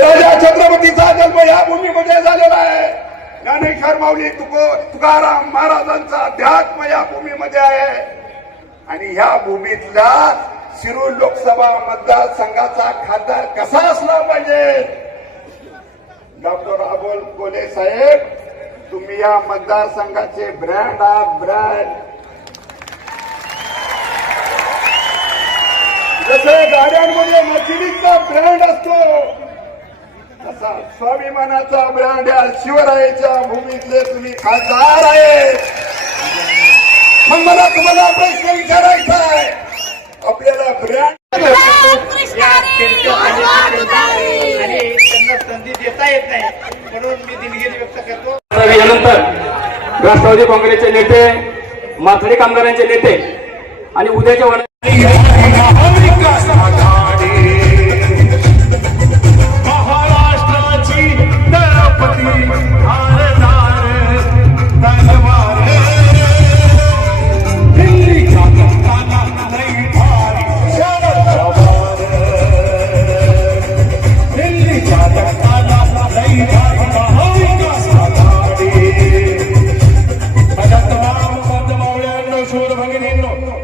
राजा छत्रपतीचा जन्म या भूमीमध्ये झालेला आहे. ज्ञानेश्वर माऊली तुको तुकाराम महाराजांचा अध्यात्म या भूमीमध्ये आहे. आणि ह्या भूमीतल्या शिरूर लोकसभा मतदारसंघाचा खासदार कसा असला पाहिजे? डॉक्टर अबोल कोले साहेब तुम्ही या मतदारसंघाचे ब्रँड आहात ब्रँड. जसं गाड्यांमध्ये मर्सिडीजचा ब्रँड असतो स्वाभिमानाचा ब्रँड या शिवरायाच्या भूमीतले तुम्ही खासदार आहे मग मला तुम्हाला प्रश्न विचारायचा आहे. आपल्याला ब्रँड या खेळच्या पाण्याची आणि त्यांना संधी देता येत नाही. म्हणून मी दिलगिरी व्यक्त करतो. यानंतर राष्ट्रवादी काँग्रेसचे नेते माथाडी कामगारांचे नेते आणि उद्याच्या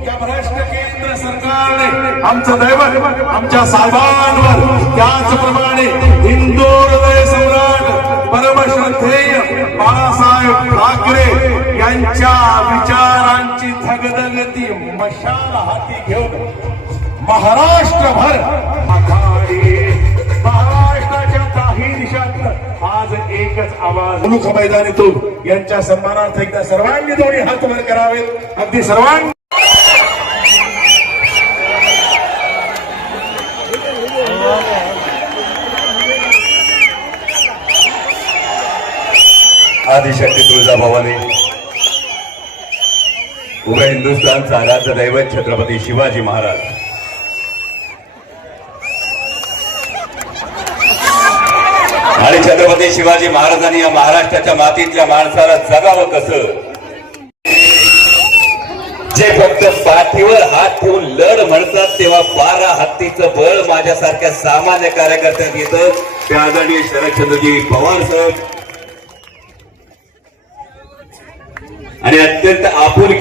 या भ्रष्ट केंद्र सरकारने आमचं दैवत आमच्या साहेबांवर त्याचप्रमाणे हिंदू सम्राट परमश्रद्धेय बाळासाहेब ठाकरे यांच्या विचारांची धगधगती मशाल हाती घेऊन महाराष्ट्रभर आघाडी. महाराष्ट्राच्या काही दिशात आज एकच आवाज. मुलुख मैदानीतून यांच्या सन्मानार्थ एकदा सर्वांनी दोन्ही हात वर करावेत. अगदी सर्वांनी आदिशक्ती तुळजाभवानी. उभ्या हिंदुस्थानचं आराध्य दैवत छत्रपती शिवाजी महाराज. आणि छत्रपती शिवाजी महाराजांनी या महाराष्ट्राच्या मातीतल्या माणसाला जगावं कसं? जे फक्त पाठीवर हात ठेवून लढ म्हणतात तेव्हा बारा हत्तीचं बळ माझ्यासारख्या सामान्य कार्यकर्त्यात येतं. ते आदरणीय शरदचंद्रजी पवार साहेब. आणि अत्यंत आपुल